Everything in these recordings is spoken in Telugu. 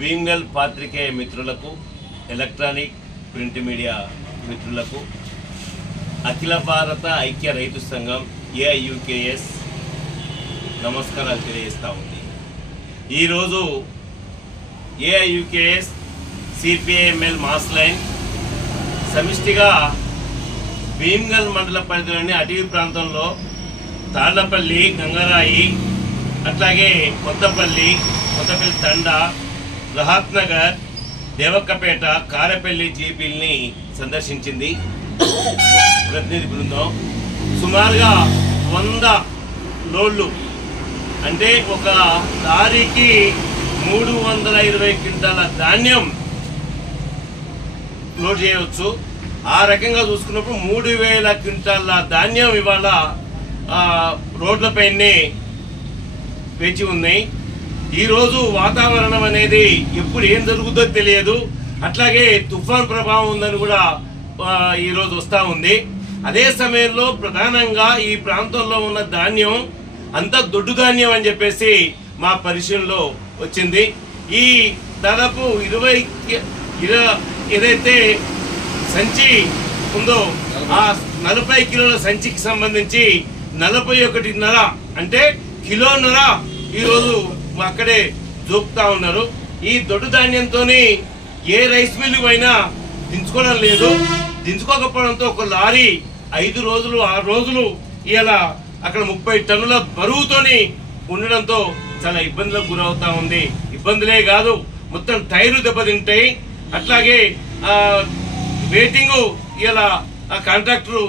భీమ్గల్ పాత్రికేయ మిత్రులకు, ఎలక్ట్రానిక్ ప్రింట్ మీడియా మిత్రులకు అఖిల భారత ఐక్య రైతు సంఘం AIUKS నమస్కారాలు తెలియజేస్తూ ఉంది. ఈరోజు AIUKS CPIML మాస్ లైన్ సమిష్టిగా భీమ్గల్ మండల పరిధిలోని అటవీ ప్రాంతంలో తాళ్లపల్లి, గంగరాయి, అట్లాగే కొత్తపల్లి తండ, రహత్ నగర్, దేవక్కపేట, కారెపల్లి జీపీల్ని సందర్శించింది ప్రతినిధి బృందం. సుమారుగా 100 లోడ్లు అంటే ఒక లారీకి 320 క్వింటాల ధాన్యం లోడ్ చేయవచ్చు. ఆ రకంగా చూసుకున్నప్పుడు 3000 క్వింటాల ధాన్యం ఇవాళ రోడ్లపైనే వేచి ఉన్నాయి. ఈరోజు వాతావరణం అనేది ఎప్పుడు ఏం జరుగుతుందో తెలియదు. అట్లాగే తుఫాన్ ప్రభావం ఉందని కూడా ఈరోజు వస్తూ ఉంది. అదే సమయంలో ప్రధానంగా ఈ ప్రాంతంలో ఉన్న ధాన్యం అంతా దొడ్డు ధాన్యం అని చెప్పేసి మా పరిశీలనలో వచ్చింది. ఈ దాదాపు 20 ఏదైతే సంచి ఉందో ఆ 40 కిలోల సంచికి సంబంధించి 41.5 అంటే కిలోన్నర ఈరోజు అక్కడే జోపుతా ఉన్నారు. ఈ దొడ్డు ధాన్యంతో ఏ రైస్ మిల్లు అయినా దించుకోవడం లేదు. దించుకోకపోవడంతో ఒక లారీ 5 రోజులు 6 రోజులు ఇలా అక్కడ 30 టన్నుల బరువుతోని ఉండడంతో చాలా ఇబ్బందులకు గురవుతా ఉంది. ఇబ్బందులే కాదు, మొత్తం టైరు దెబ్బతింటాయి. అట్లాగే వెయిటింగ్ ఇలా కాంట్రాక్టరు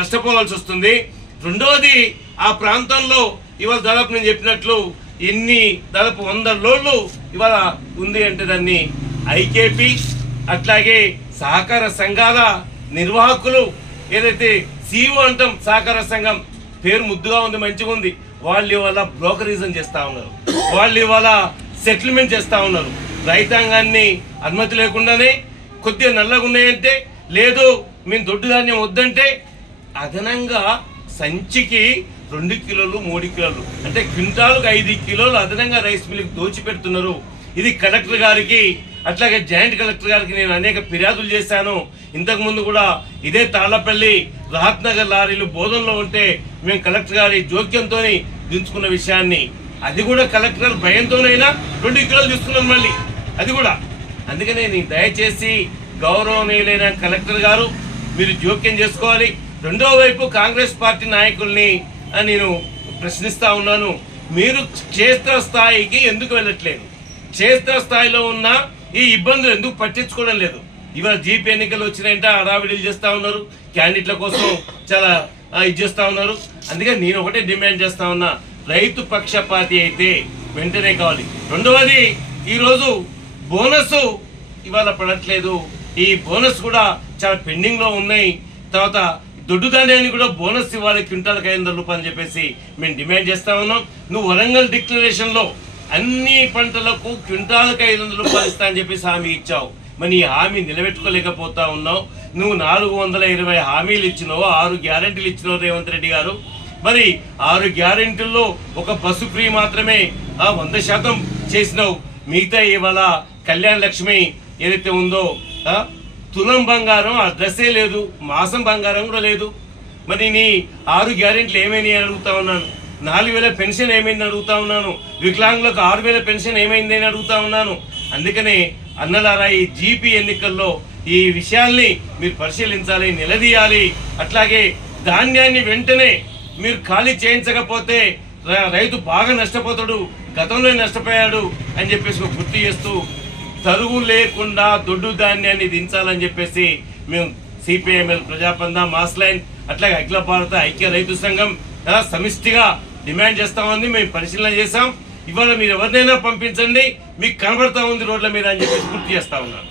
నష్టపోవాల్సి వస్తుంది. రెండవది ఆ ప్రాంతంలో ఇవాళ దాదాపు నేను చెప్పినట్లు దాదాపు 100 లోడ్లు ఇవాళ ఉంది అంటే దాన్ని ఐకేపీ అట్లాగే సహకార సంఘాల నిర్వాహకులు ఏదైతే CEO అంటాం, సహకార సంఘం పేరు ముద్దుగా ఉంది, మంచిగా ఉంది. వాళ్ళు ఇవాళ బ్రోకరిజం చేస్తా ఉన్నారు, వాళ్ళు ఇవాళ సెటిల్మెంట్ చేస్తా ఉన్నారు. రైతాంగాన్ని అనుమతి లేకుండానే కొద్దిగా నల్లగా ఉన్నాయంటే లేదు, మేము దొడ్డు ధాన్యం వద్దంటే అదనంగా సంచికి 2 కిలోలు 3 కిలోలు అంటే క్వింటాలకు 5 కిలోలు అదనంగా రైస్ మిల్కి దోచిపెడుతున్నారు. ఇది కలెక్టర్ గారికి అట్లాగే జాయింట్ కలెక్టర్ గారికి నేను అనేక ఫిర్యాదులు చేశాను. ఇంతకు ముందు కూడా ఇదే తాళ్లపల్లి, రహత్ నగర్ లారీలు బోధనలో ఉంటే మేము కలెక్టర్ గారి జోక్యంతో దించుకున్న విషయాన్ని, అది కూడా కలెక్టర్ భయంతోనైనా 2 కిలోలు తీసుకున్నాం మళ్ళీ అది కూడా. అందుకనే నేను దయచేసి గౌరవనీయులైన కలెక్టర్ గారు మీరు జోక్యం చేసుకోవాలి. రెండో వైపు కాంగ్రెస్ పార్టీ నాయకుల్ని నేను ప్రశ్నిస్తా ఉన్నాను, మీరు క్షేత్ర స్థాయికి ఎందుకు వెళ్ళట్లేదు? క్షేత్ర స్థాయిలో ఉన్న ఈ ఇబ్బందులు ఎందుకు పట్టించుకోవడం లేదు? ఇవాళ జీపీ ఎన్నికలు వచ్చినాయంటే హడావిడిలు చేస్తా ఉన్నారు, క్యాండిడేట్ల కోసం చాలా ఇది చేస్తా ఉన్నారు. అందుకని నేను ఒకటే డిమాండ్ చేస్తా ఉన్నా, రైతు పక్షపాతి అయితే వెంటనే కావాలి. రెండవది ఈరోజు బోనస్ ఇవాళ పడట్లేదు, ఈ బోనస్ కూడా చాలా పెండింగ్ లో ఉన్నాయి. తర్వాత దొడ్డు ధాన్యాన్ని కూడా బోనస్ ఇవ్వాలి, క్వింటాలకు 500 రూపాయలు అని చెప్పేసి మేము డిమాండ్ చేస్తా ఉన్నాం. నువ్వు వరంగల్ డిక్లరేషన్ లో అన్ని పంటలకు క్వింటాలకు 500 రూపాయలు ఇస్తా అని చెప్పేసి హామీ ఇచ్చావు. మరి ఈ హామీ నిలబెట్టుకోలేకపోతా ఉన్నావు. నువ్వు 420 హామీలు ఇచ్చినావు, 6 గ్యారెంటీలు ఇచ్చినావు రేవంత్ రెడ్డి గారు. మరి 6 గ్యారెంటీల్లో ఒక బస్సు ఫ్రీ మాత్రమే 100% చేసినావు. మిగతా ఇవాళ కళ్యాణ లక్ష్మి ఏదైతే ఉందో తులం బంగారం అడ్రస్సే లేదు, మాసం బంగారం కూడా లేదు. మరి నీ 6 గ్యారెంటీలు ఏమైనాయి అని అడుగుతా ఉన్నాను. 4000 పెన్షన్ ఏమైందని అడుగుతా ఉన్నాను. వికలాంగులకు 6000 పెన్షన్ ఏమైంది అని అడుగుతా ఉన్నాను. అందుకనే అన్నలారా, ఈ జీపీ ఎన్నికల్లో ఈ విషయాల్ని మీరు పరిశీలించాలి, నిలదీయాలి. అట్లాగే ధాన్యాన్ని వెంటనే మీరు ఖాళీ చేయించకపోతే రైతు బాగా నష్టపోతాడు, గతంలో నష్టపోయాడు అని చెప్పేసి గుర్తు చేస్తూ తరుగు లేకుండా దొడ్డు ధాన్యాన్ని దించాలని చెప్పేసి మేము CPIML ప్రజాపంద మాస్ లైన్ అట్లాగే అఖిల భారత ఐక్య రైతు సంఘం సమిష్టిగా డిమాండ్ చేస్తా ఉంది. మేము పరిశీలన చేశాం. ఇవాళ మీరు ఎవరినైనా పంపించండి, మీకు కనబడతా ఉంది రోడ్ల మీద అని చెప్పేసి గుర్తు చేస్తా ఉన్నాను.